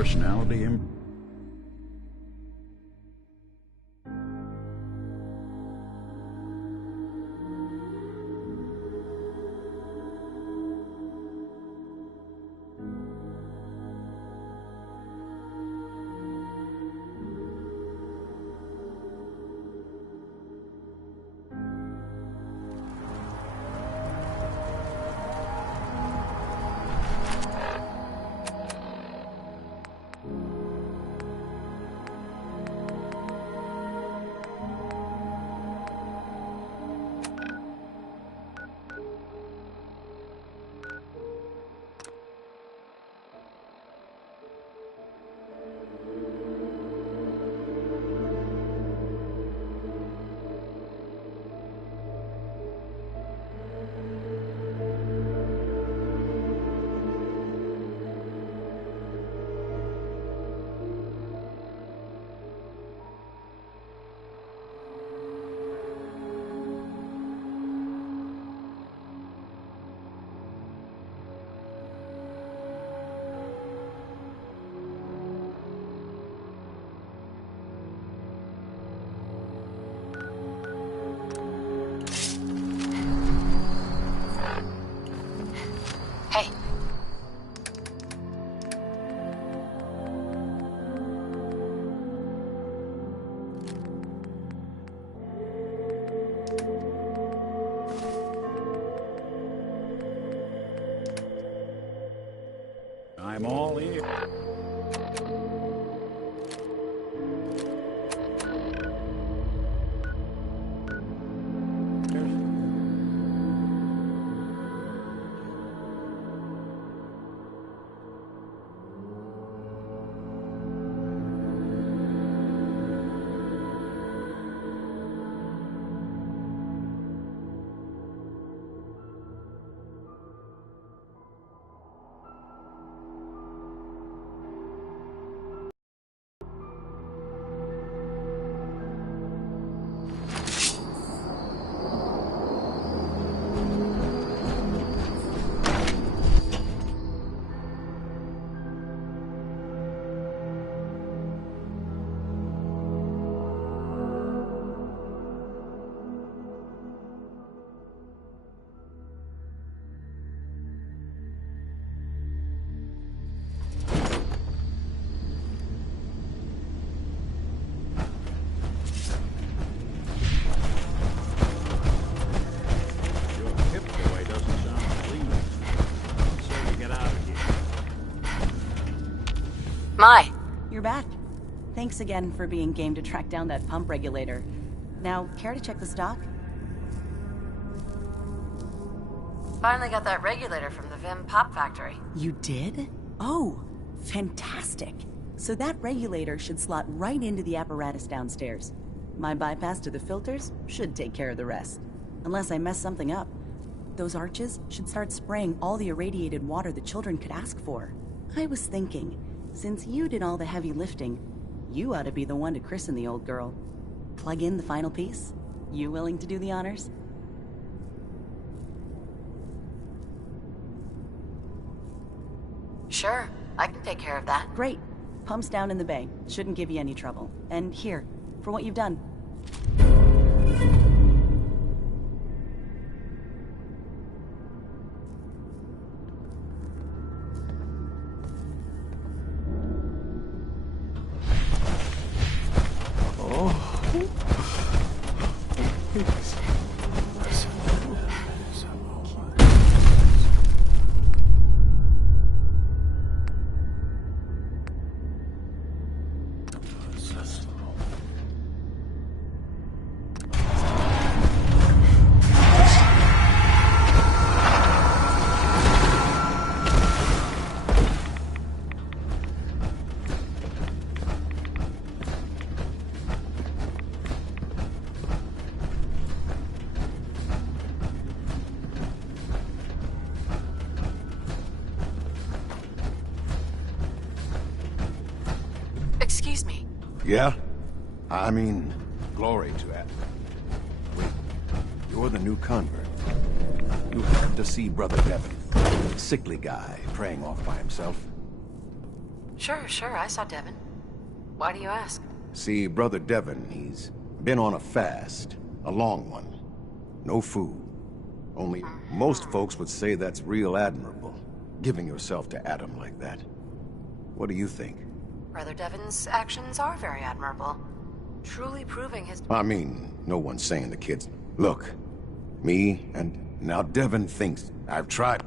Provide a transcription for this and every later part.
personality Hey. I'm all ears. Mai. You're back. Thanks again for being game to track down that pump regulator. Now, care to check the stock? Finally got that regulator from the Vim Pop Factory. You did? Oh, fantastic. So that regulator should slot right into the apparatus downstairs. My bypass to the filters should take care of the rest. Unless I mess something up. Those arches should start spraying all the irradiated water the children could ask for. I was thinking, since you did all the heavy lifting, you ought to be the one to christen the old girl. Plug in the final piece? You willing to do the honors? Sure, I can take care of that. Great. Pump's down in the bay. Shouldn't give you any trouble. And here, for what you've done. Excuse me. Yeah? I mean, glory to that. Wait, you're the new convert. You had to see Brother Devon. Sickly guy, praying off by himself. Sure, I saw Devin. Why do you ask? See, Brother Devin, he's been on a fast. A long one. No food. Only most folks would say that's real admirable, giving yourself to Adam like that. What do you think? Brother Devin's actions are very admirable. Truly proving his... I mean, no one's saying the kids... Look, me and now Devin thinks I've tried...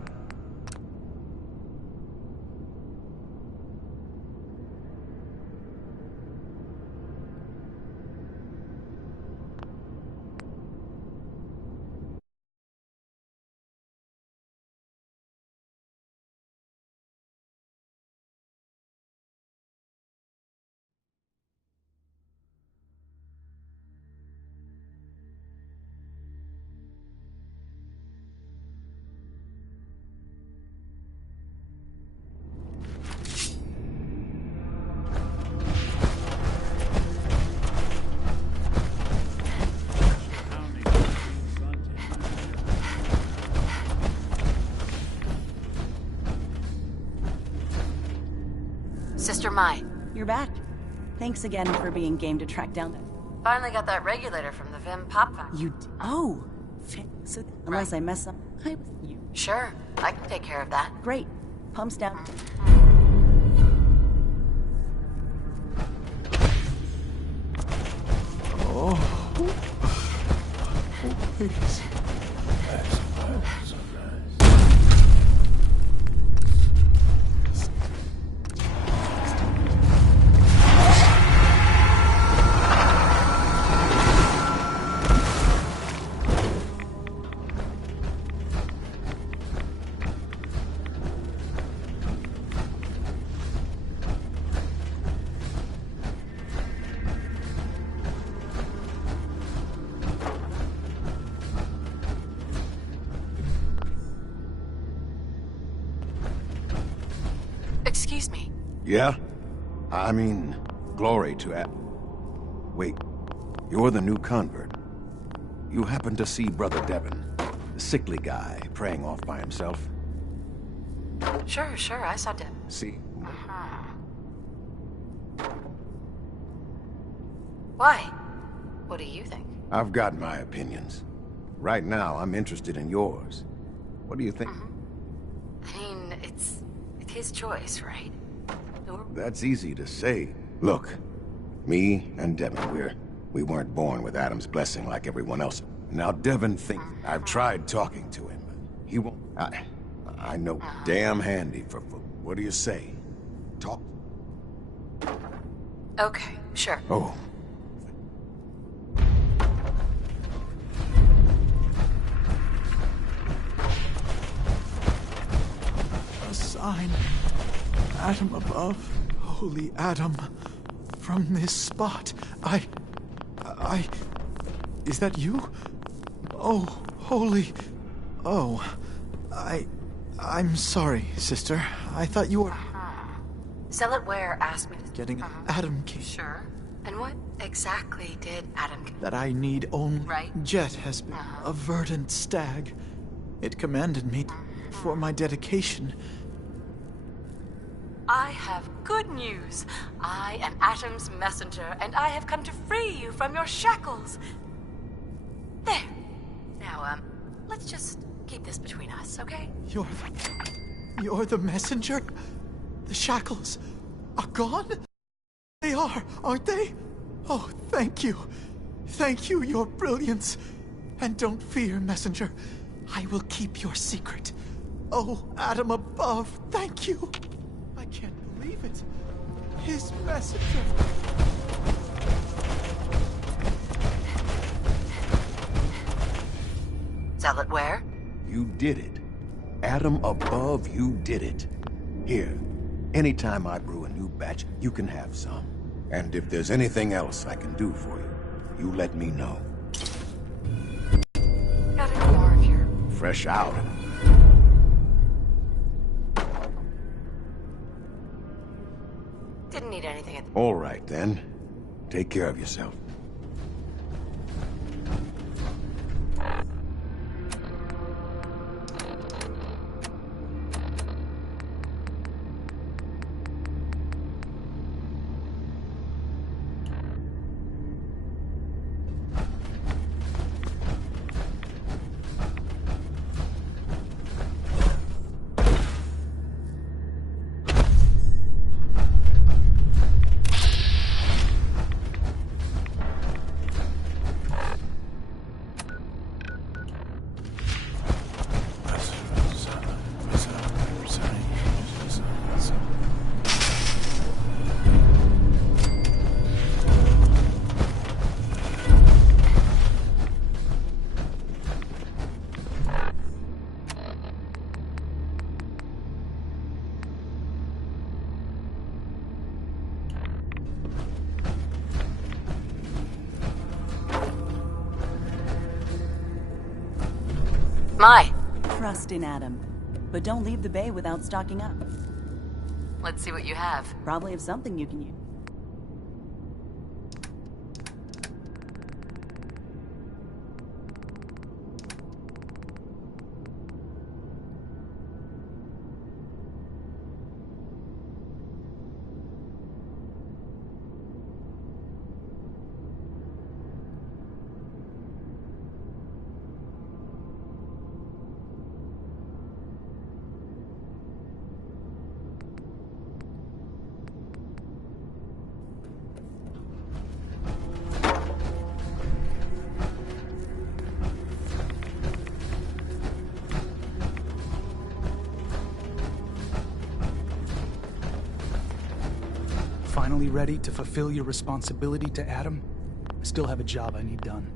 Sister Mai. You're back. Thanks again for being game to track down that. Finally got that regulator from the Vim Pop Factory. Oh! So, unless I mess up, you. Sure, I can take care of that. Great. Pumps down. Excuse me. Yeah? I mean, glory to Wait, you're the new convert. You happen to see Brother Devin, the sickly guy praying off by himself? Sure, I saw Devin. See? Why? What do you think? I've got my opinions. Right now, I'm interested in yours. What do you think? I mean, it's his choice, right? That's easy to say. Look, me and Devin, we weren't born with Adam's blessing like everyone else. Now Devin thinks I've tried talking to him, but he won't. I know damn handy for food. What do you say? Talk. Okay, sure. Oh. A sign. Adam above. Holy Adam. From this spot. Is that you? Oh, holy... Oh. I'm sorry, sister. I thought you were... Zealot Ware asked me to... Getting Adam Key. Sure. And what exactly did Adam... That I need only... Right. Jet has been a verdant stag. It commanded me for my dedication. I have good news. I am Atom's messenger, and I have come to free you from your shackles. There. Now, let's just keep this between us, okay? You're the messenger? The shackles are gone? They are, aren't they? Oh, thank you. Thank you, your brilliance. And don't fear, messenger. I will keep your secret. Oh, Adam above, thank you. I can't believe it. His messenger. Zealot Ware? You did it. Adam above, you did it. Here, anytime I brew a new batch, you can have some. And if there's anything else I can do for you, you let me know. Got any more of your... Fresh out. Didn't need anything at the... All right, then. Take care of yourself. Mai, Trust in Adam. But don't leave the bay without stocking up. let's see what you have. Probably have something you can use. Finally ready to fulfill your responsibility to Adam? I still have a job I need done.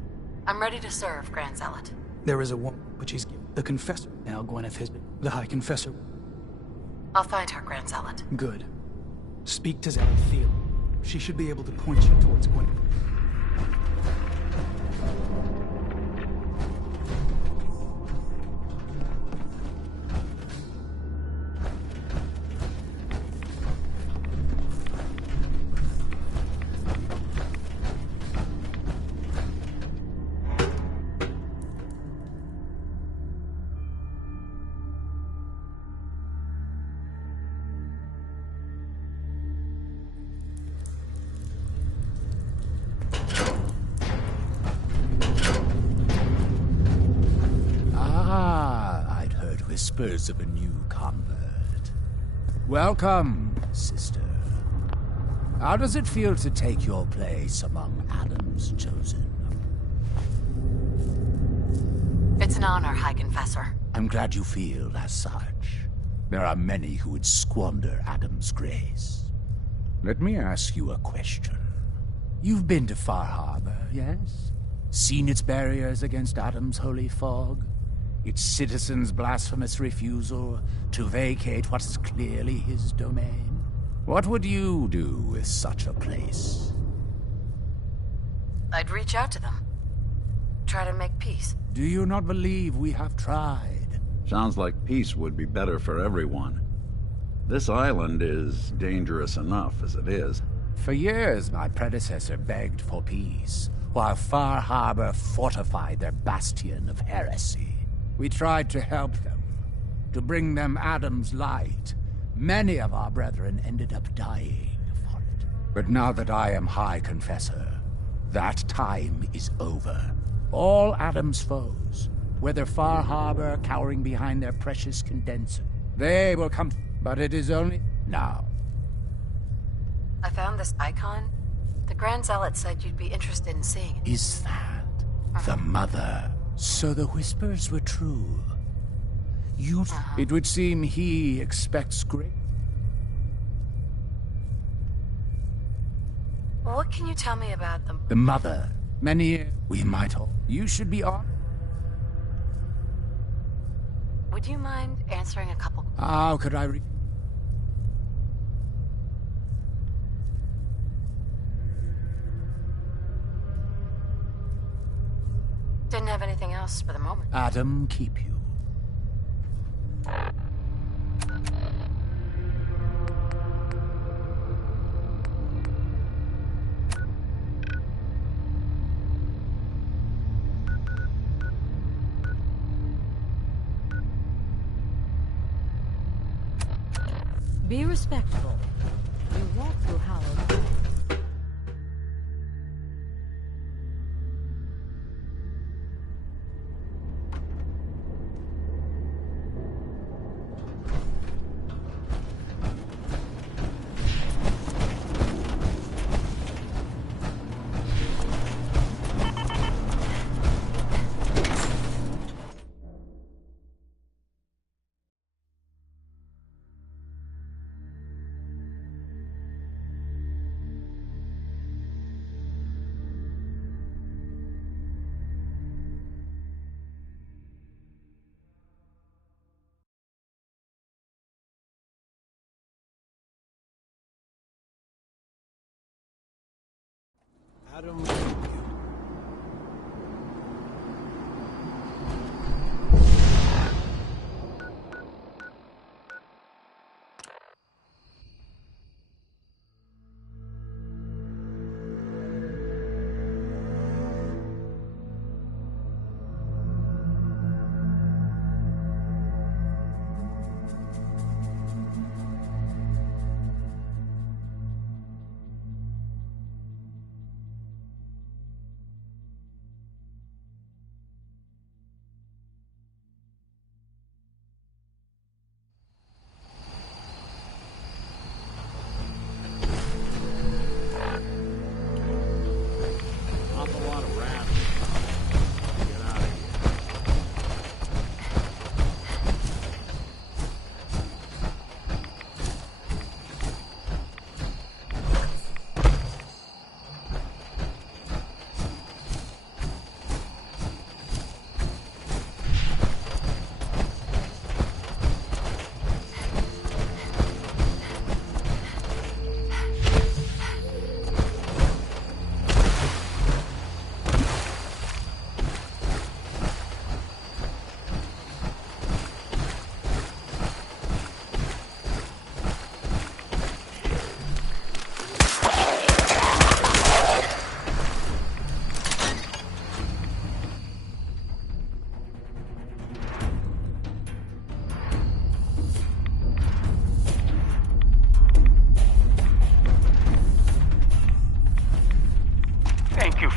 I'm ready to serve, Grand Zealot. There is a woman, but she's the Confessor. Now Gwyneth has been the High Confessor. I'll find her, Grand Zealot. Good. Speak to Zealot Theo. She should be able to point you towards Gwyneth. Whispers of a new convert. Welcome, sister. How does it feel to take your place among Adam's chosen? It's an honor, High Confessor. I'm glad you feel as such. There are many who would squander Adam's grace. Let me ask you a question. You've been to Far Harbor, yes? Seen its barriers against Adam's holy fog? Its citizens' blasphemous refusal to vacate what is clearly his domain? What would you do with such a place? I'd reach out to them. Try to make peace. Do you not believe we have tried? Sounds like peace would be better for everyone. This island is dangerous enough as it is. For years, my predecessor begged for peace, while Far Harbor fortified their bastion of heresy. We tried to help them, to bring them Adam's light. Many of our brethren ended up dying for it. But now that I am High Confessor, that time is over. All Adam's foes, whether Far Harbor cowering behind their precious condenser, they will come, but it is only now. I found this icon. The Grand Zealot said you'd be interested in seeing it. Is that the Mother? So the whispers were true. It would seem he expects great. What can you tell me about them? The Mother. Many we might all. You should be on. Would you mind answering a couple? How could I Didn't have anything else for the moment. Adam keep you? Be respectful. You walk through hallowed ground. Adam.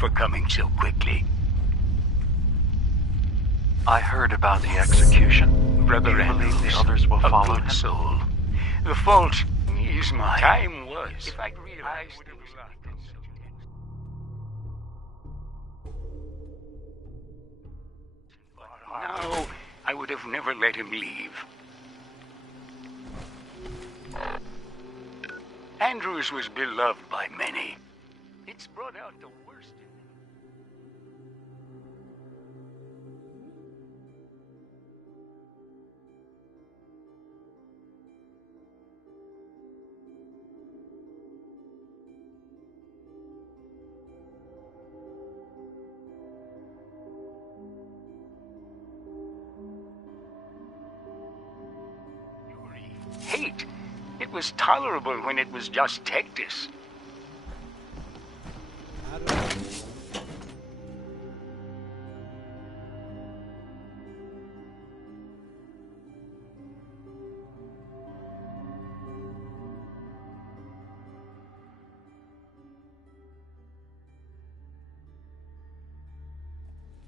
for coming so quickly. I heard about the execution. Brother Do you believe Andrews, the others will a follow good him? soul. The fault is mine. Time was. If I'd realized things. Now, I would have never let him leave. Andrews was beloved by many. It's brought out the worst in me. Fury, hate. It was tolerable when it was just Tectus.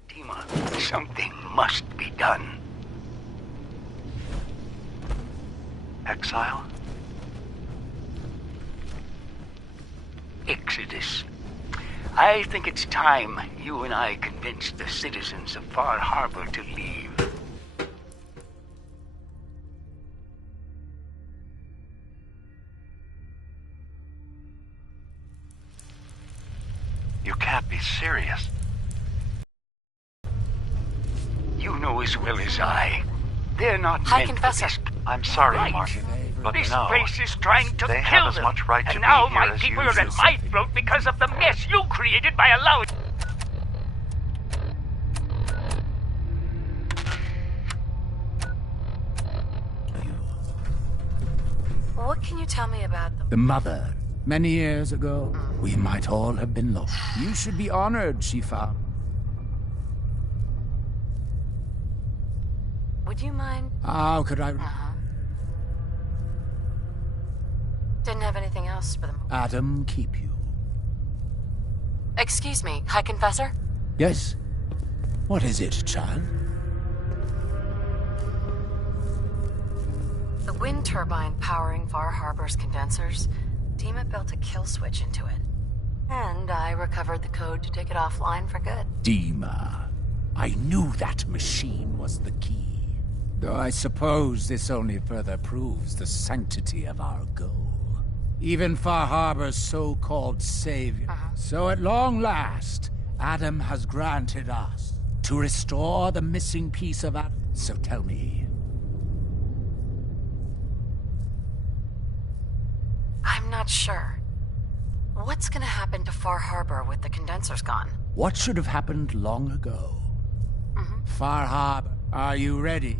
Dima, something must be done. Exile? Exodus. I think it's time you and I convinced the citizens of Far Harbor to leave. You can't be serious. You know as well as I. They're not High meant Confessor. for this. I'm sorry, Right. Martin, but This no. place is trying to They kill have as them. much right to and be now here my as people you are at do. my throat because of the mess you created by allowing... What can you tell me about them? The mother. Many years ago, we might all have been lost. You should be honored, she found. Would you mind? How could I... Didn't have anything else for them. Adam keep you? Excuse me, High Confessor? Yes? What is it, child? The wind turbine powering Far Harbor's condensers, Dima built a kill switch into it. And I recovered the code to take it offline for good. Dima. I knew that machine was the key. Though I suppose this only further proves the sanctity of our goal. Even Far Harbor's so-called savior. So at long last, Adam has granted us to restore the missing piece of Adam. So tell me, I'm not sure. What's gonna happen to Far Harbor with the condensers gone? what should have happened long ago? Far Harbor, are you ready?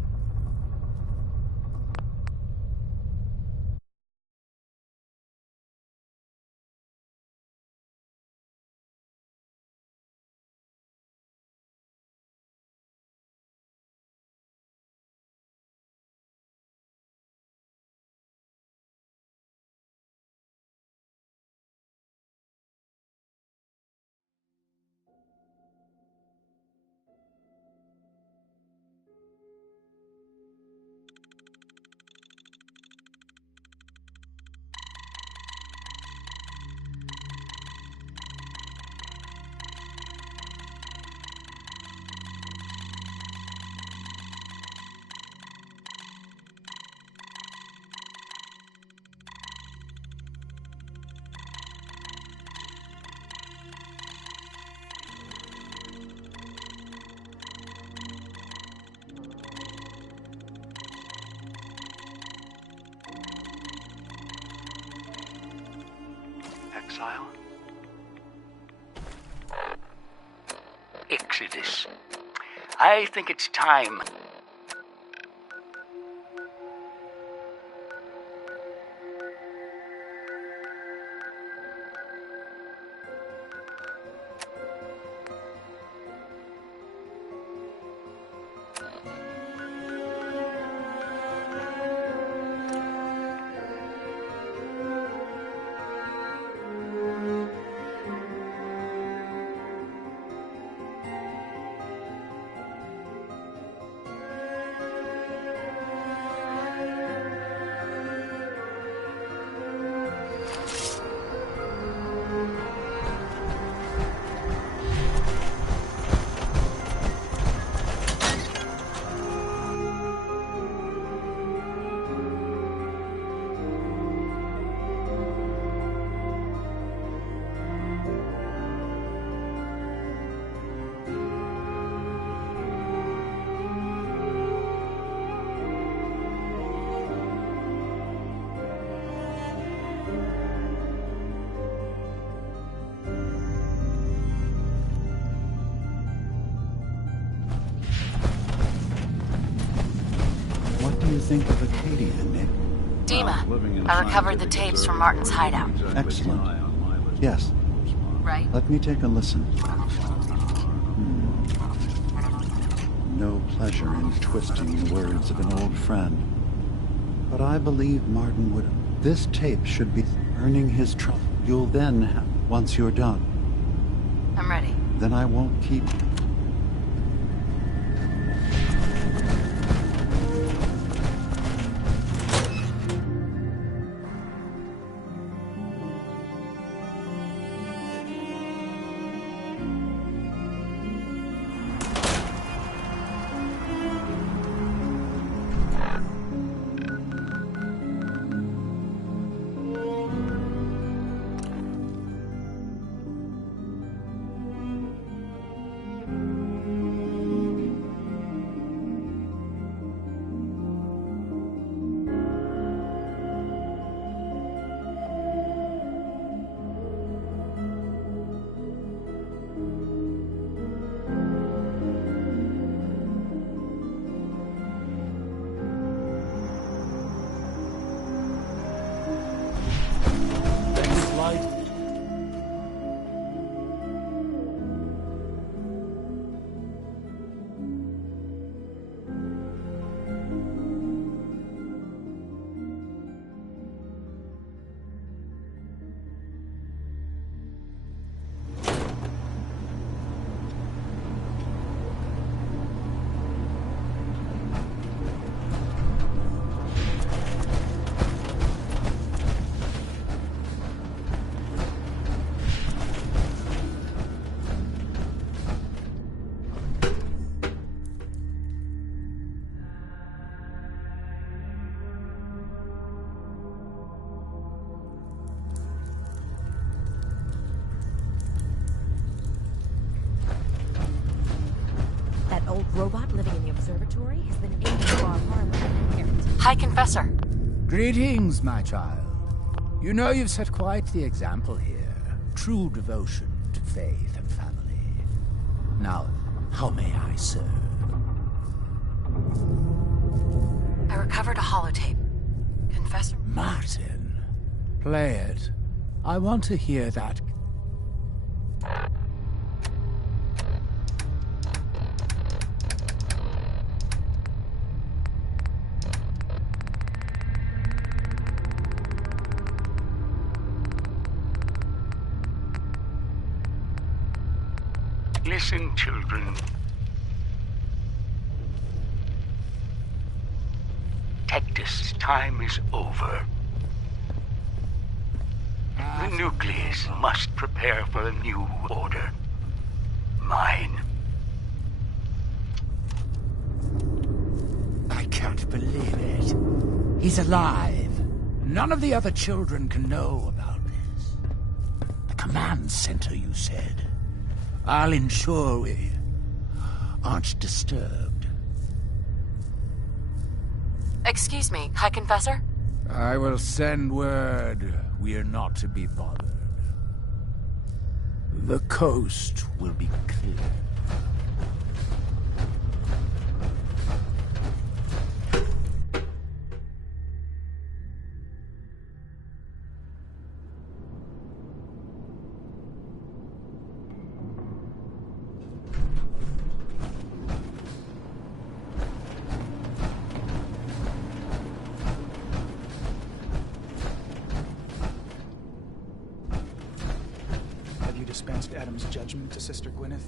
Exile? Exodus. I think it's time. think of Acadia, Nick? Dima, I recovered the tapes from Martin's hideout. Excellent. Yes. Right? Let me take a listen. No pleasure in twisting the words of an old friend. But I believe Martin would... This tape should be earning his trust. You'll then have... Once you're done. I'm ready. Then I won't keep... Robot living in the observatory has been aiming for our harbor inheritance. Hi, Confessor. Greetings, my child. You know you've set quite the example here. True devotion to faith and family. Now, how may I serve? I recovered a holotape. Confessor? Martin, play it. I want to hear that. Listen, children. Tectus' time is over. The nucleus must prepare for a new order. Mine. I can't believe it. He's alive. None of the other children can know about this. The command center, you said. I'll ensure we aren't disturbed. Excuse me, High Confessor? I will send word we are not to be bothered. The coast will be clear. Dispensed Adam's judgment to Sister Gwyneth?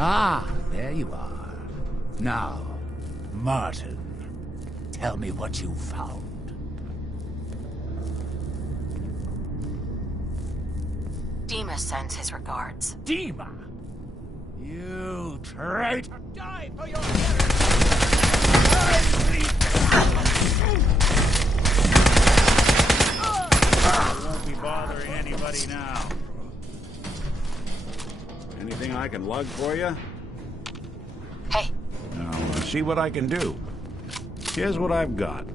Ah, there you are. Now, Martin, tell me what you found. Dima sends his regards. Dima! You traitor! Die for your I won't be bothering anybody now. Anything I can lug for you? Hey. Now, see what I can do. Here's what I've got.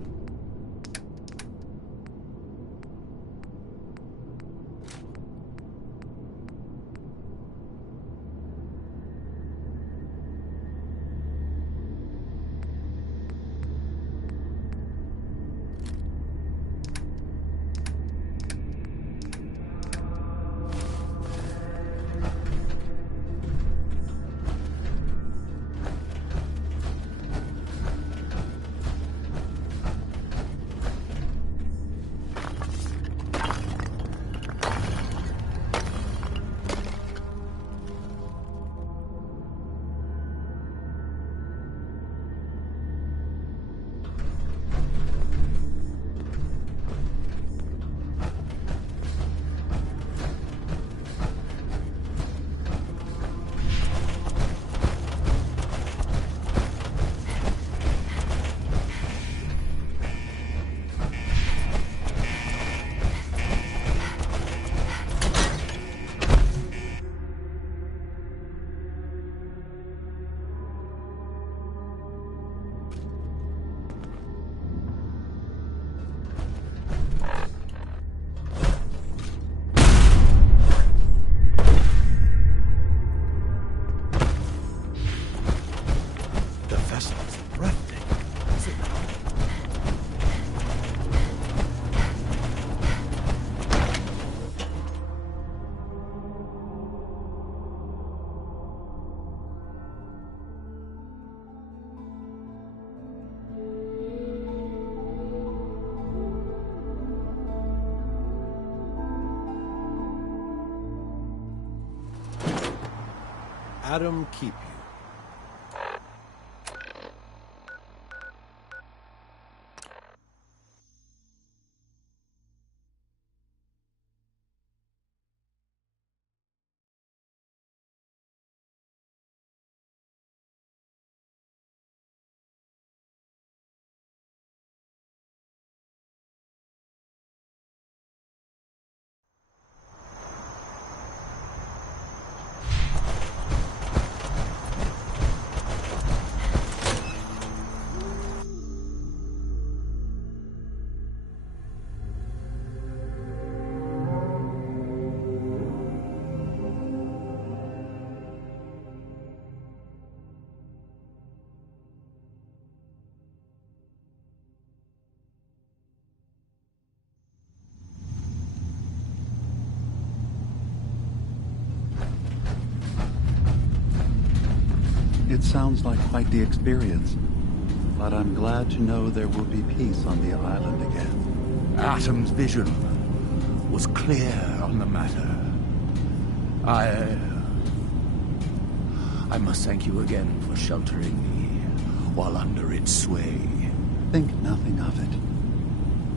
Adam keep you. It sounds like quite the experience, but I'm glad to know there will be peace on the island again. Atom's vision was clear on the matter. I must thank you again for sheltering me while under its sway. Think nothing of it.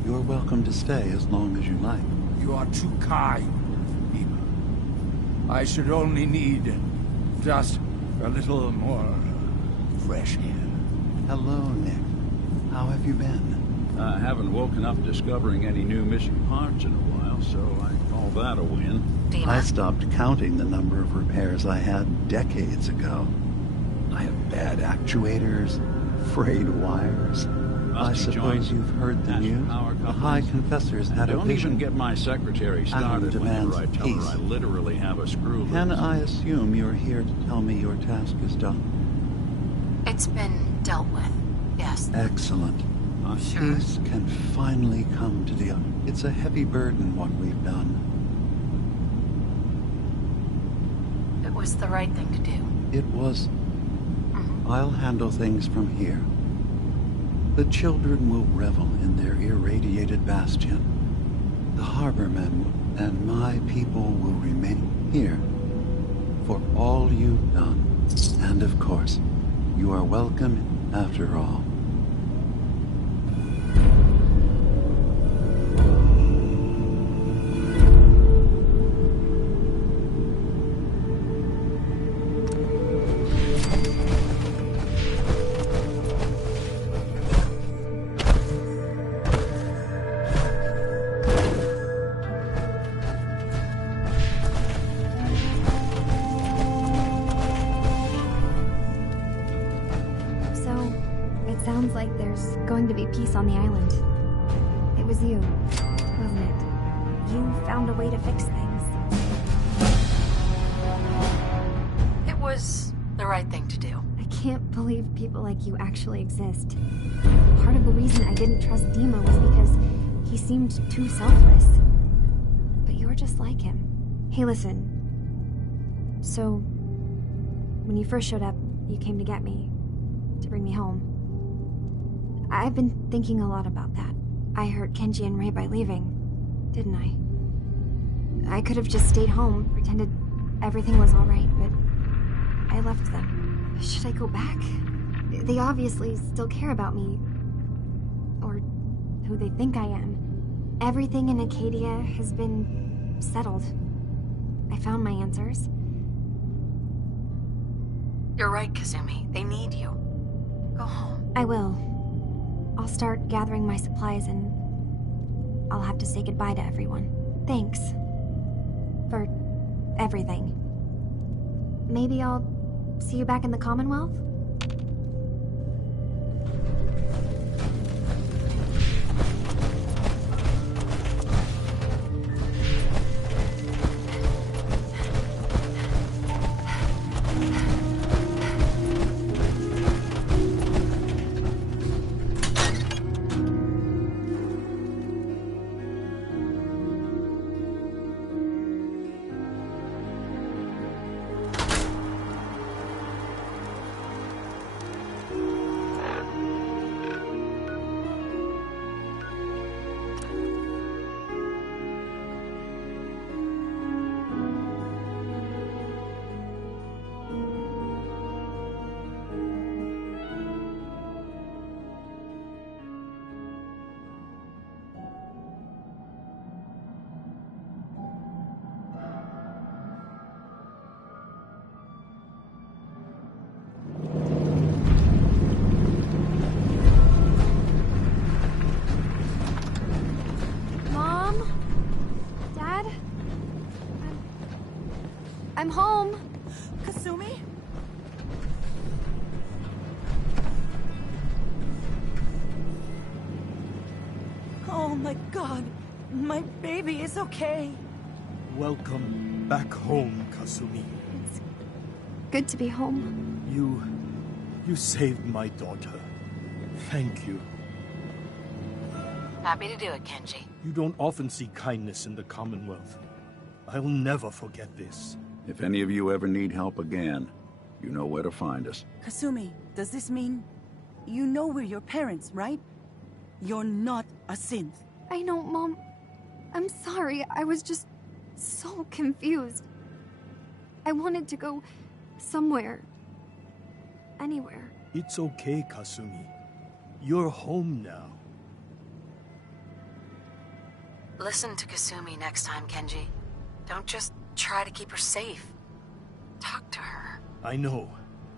You're welcome to stay as long as you like. You are too kind, Eva. I should only need just a little more fresh air. Hello, Nick. How have you been? I haven't woken up discovering any new missing parts in a while, so I call that a win. I stopped counting the number of repairs I had decades ago. I have bad actuators, frayed wires. I suppose you've heard the news. The High Confessors had a vision. Don't even get my secretary started whenever I tell her I literally have a screw loose. Can I assume you're here to tell me your task is done? It's been dealt with, yes. Excellent. Peace can finally come to the... It's a heavy burden, what we've done. It was the right thing to do. It was. I'll handle things from here. The children will revel in their irradiated bastion. The harbormen and my people will remain here for all you've done. And of course, you are welcome after all. Sounds like there's going to be peace on the island. It was you, wasn't it? You found a way to fix things. It was the right thing to do. I can't believe people like you actually exist. Part of the reason I didn't trust Dima was because he seemed too selfless. But you're just like him. Hey, listen. So, when you first showed up, you came to get me, to bring me home. I've been thinking a lot about that. I hurt Kenji and Rei by leaving, didn't I? I could have just stayed home, pretended everything was alright, but I left them. Should I go back? They obviously still care about me. Or who they think I am. Everything in Acadia has been settled. I found my answers. You're right, Kazumi. They need you. Go home. I will. I'll start gathering my supplies and I'll have to say goodbye to everyone. Thanks. For everything. Maybe I'll see you back in the Commonwealth? I'm home. Kasumi? Oh my god. My baby is okay. Welcome back home, Kasumi. It's good to be home. You saved my daughter. Thank you. Happy to do it, Kenji. You don't often see kindness in the Commonwealth. I'll never forget this. If any of you ever need help again, you know where to find us. Kasumi, does this mean you know we're your parents, right? You're not a synth. I know, Mom. I'm sorry. I was just so confused. I wanted to go somewhere. Anywhere. It's okay, Kasumi. You're home now. Listen to Kasumi next time, Kenji. Don't just try to keep her safe. Talk to her. I know.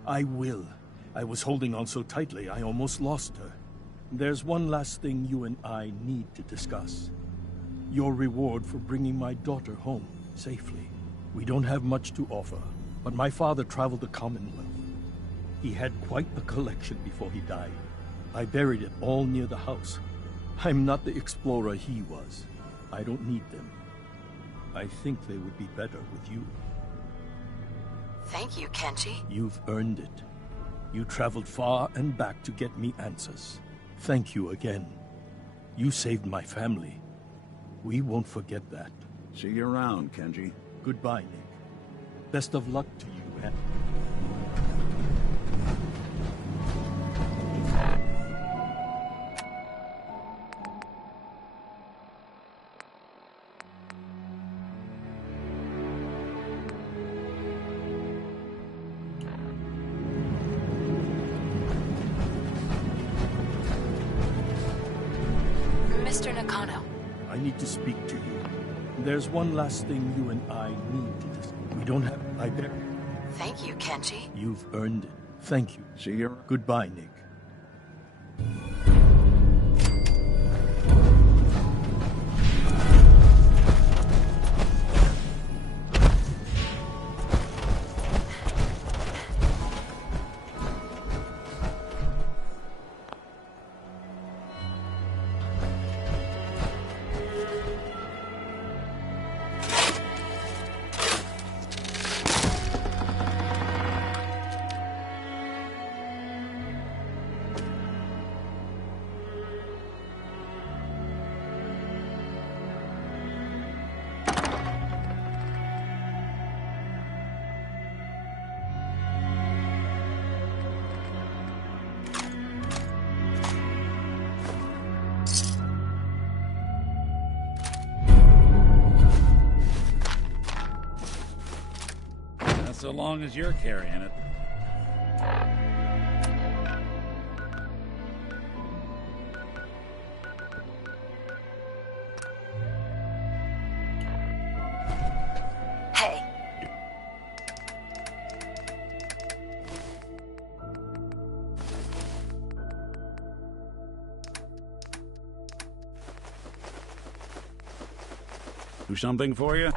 I will. I was holding on so tightly, I almost lost her. There's one last thing you and I need to discuss. Your reward for bringing my daughter home safely. We don't have much to offer, but my father traveled the Commonwealth. He had quite a collection before he died. I buried it all near the house. I'm not the explorer he was. I don't need them. I think they would be better with you. Thank you, Kenji. You've earned it. You traveled far and back to get me answers. Thank you again. You saved my family. We won't forget that. See you around, Kenji. Goodbye, Nick. Best of luck to you, and... I need to speak to you. There's one last thing you and I need to discuss. We don't have... I bear. Thank you, Kenji. You've earned it. Thank you. See you. Goodbye, Nick. So long as you're carrying it. Hey. Do something for you?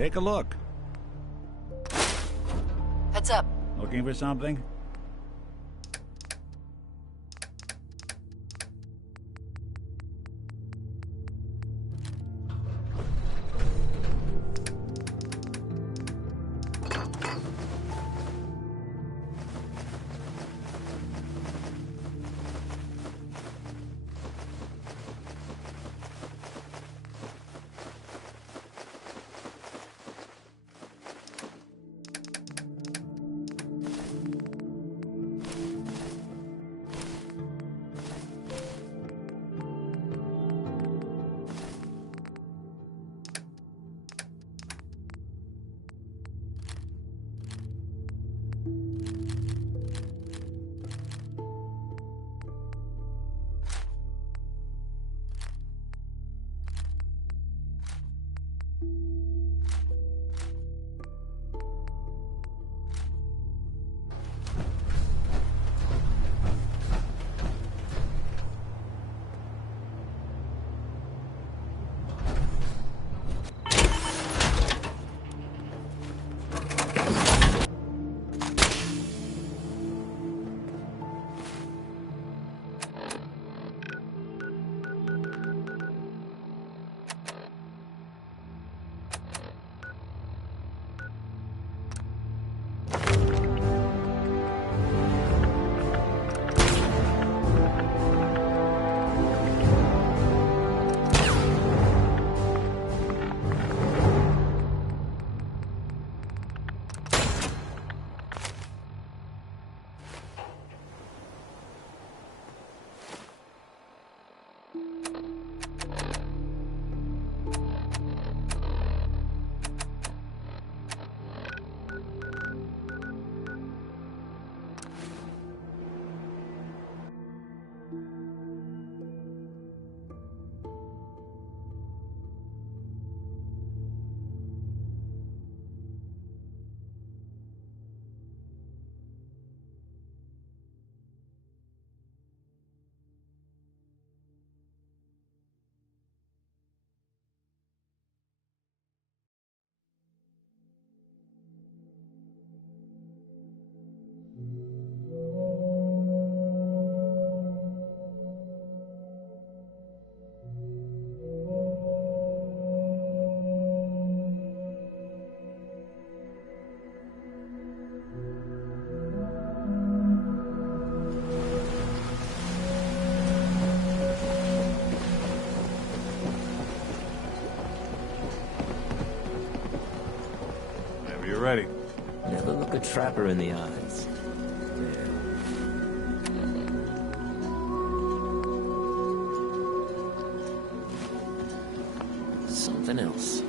Take a look. Heads up. Looking for something? ready. Never look a trapper in the eyes. Something else.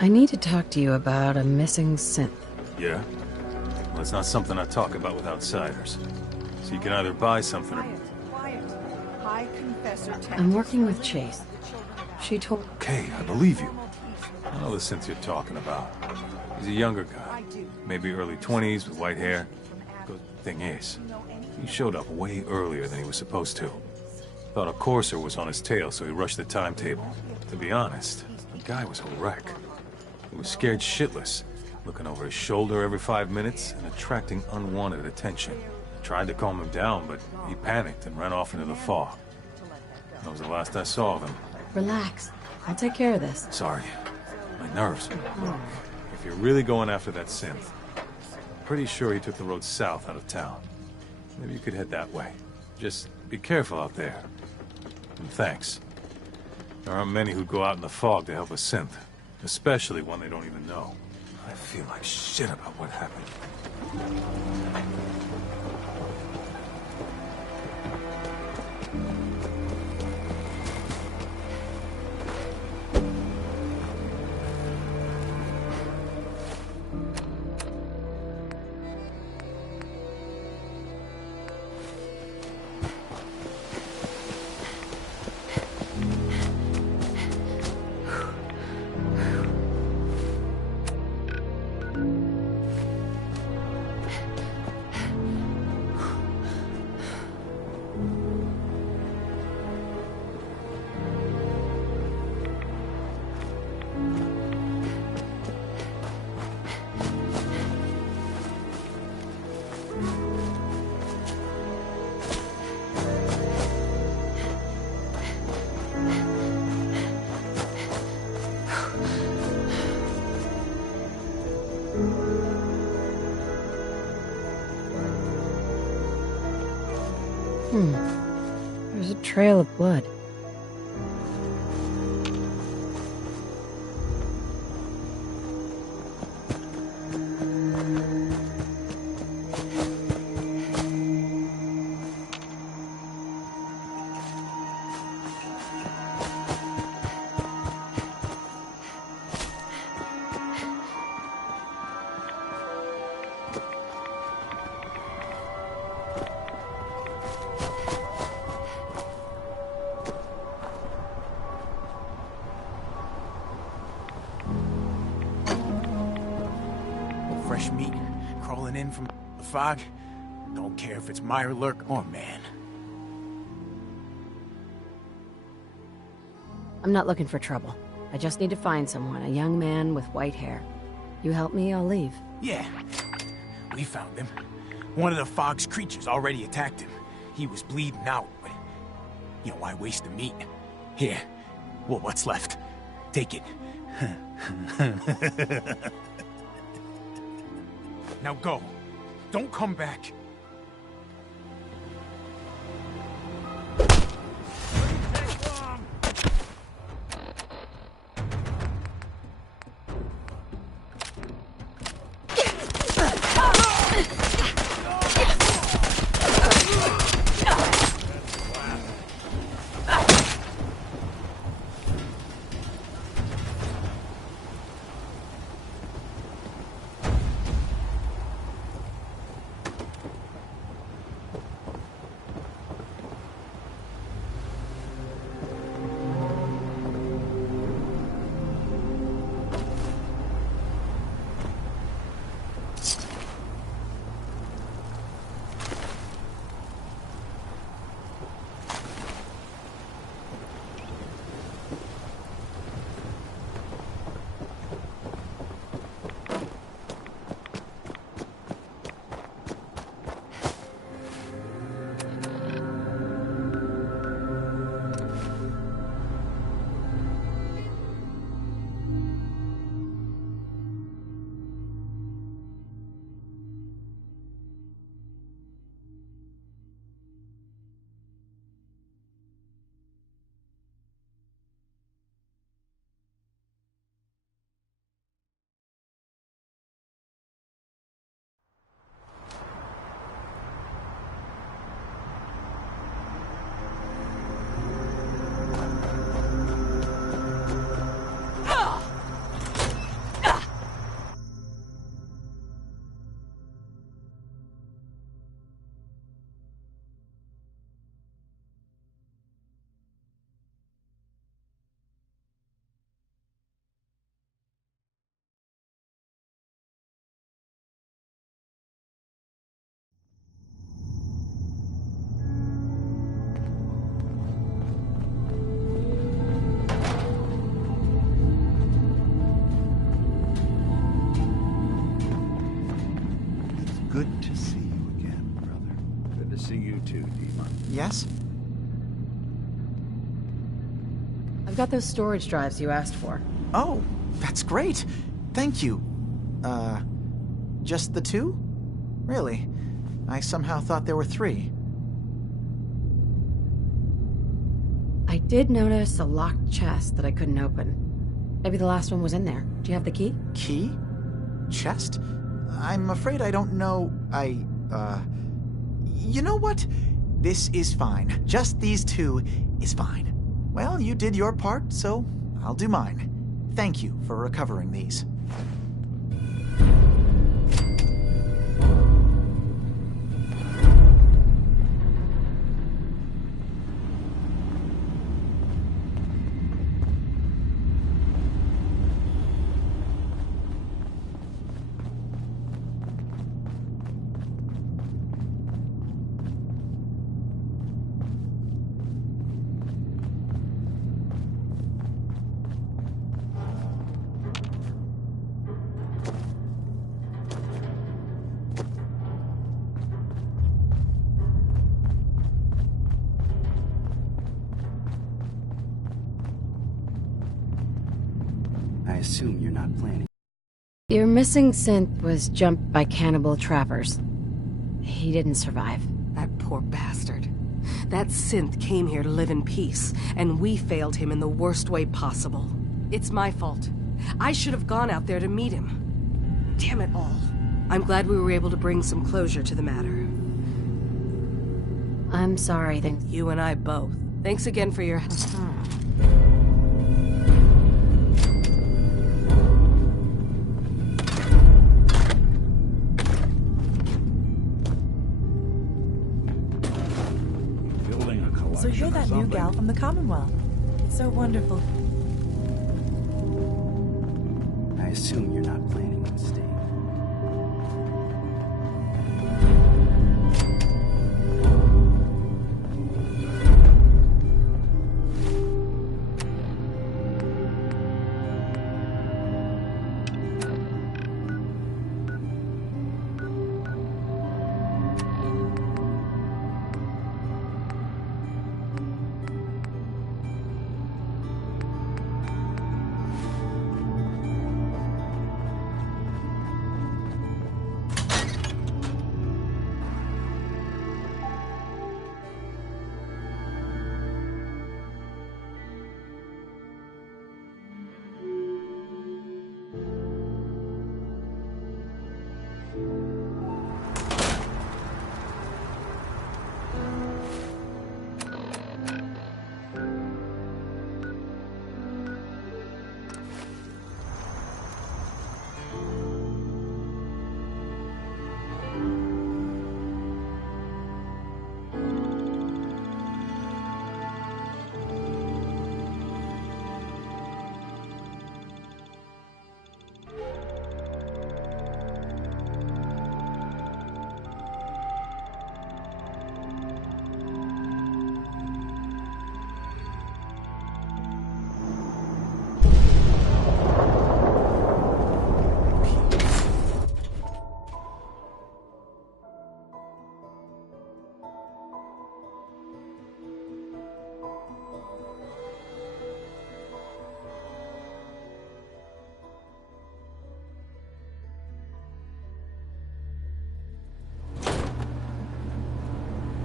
I need to talk to you about a missing synth. Yeah? Well, it's not something I talk about with outsiders. So you can either buy something or... I'm working with Chase. She told... Okay, I believe you. I know the synth you're talking about. He's a younger guy. Maybe early 20s with white hair. Good thing is, he showed up way earlier than he was supposed to. Thought a courser was on his tail, so he rushed the timetable. To be honest, the guy was a wreck. He was scared shitless, looking over his shoulder every 5 minutes and attracting unwanted attention. I tried to calm him down, but he panicked and ran off into the fog. That was the last I saw of him. Relax. I'll take care of this. Sorry. My nerves. If you're really going after that synth, I'm pretty sure he took the road south out of town. Maybe you could head that way. Just be careful out there. And thanks. There aren't many who go out in the fog to help a synth, especially one they don't even know. I feel like shit about what happened. There's a trail of blood. Fresh meat crawling in from the fog. Don't care if it's Mirelurk or man. I'm not looking for trouble. I just need to find someone, a young man with white hair. You help me, I'll leave. Yeah, we found him. One of the fog's creatures already attacked him. He was bleeding out, but... You know, why waste the meat? Here, well, what's left? Take it. Now go. Don't come back. you to, Dima. Yes? I've got those storage drives you asked for. Oh, that's great. Thank you. Just the 2? Really? I somehow thought there were 3. I did notice a locked chest that I couldn't open. Maybe the last one was in there. Do you have the key? Key? Chest? I'm afraid I don't know. You know what? This is fine. Just these 2 is fine. Well, you did your part, so I'll do mine. Thank you for recovering these. I assume you're not planning. Your missing synth was jumped by cannibal trappers. He didn't survive. That poor bastard. That synth came here to live in peace, and we failed him in the worst way possible. It's my fault. I should have gone out there to meet him. Damn it all. I'm glad we were able to bring some closure to the matter. I'm sorry, then. You and I both. Thanks again for your help. So you're that new gal from the Commonwealth. So wonderful. I assume you're not planning on staying.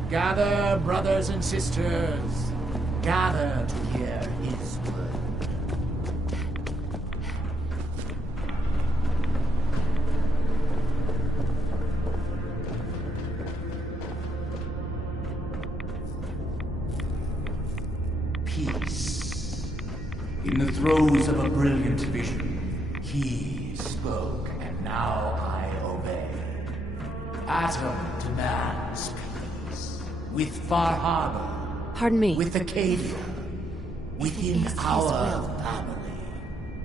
Gather, brothers and sisters. Gather to hear his word. Peace. In the throes of a brilliant vision, he spoke, and now I obey. Atom demands peace. With Far Harbor. Pardon me. With Acadia. Within our family.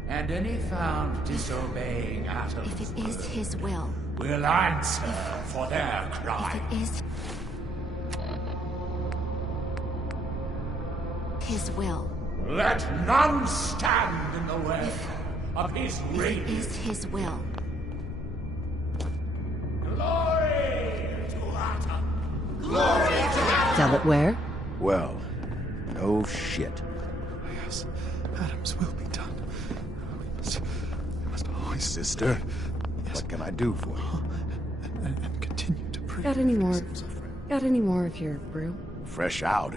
And any found disobeying Atom. If it is his will. Will answer for their crime. If it is his will. Let none stand in the way of his reign. If it is his will. Glory to Atom! Glory to Sell it where? Well, no shit. Yes, Adam's will be done. We must always... Sister, what can I do for you? And continue to pray. Got any more of your brew? Fresh out.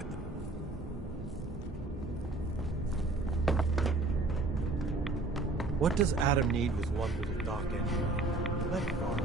What does Adam need with one little dock anyway? Let it go.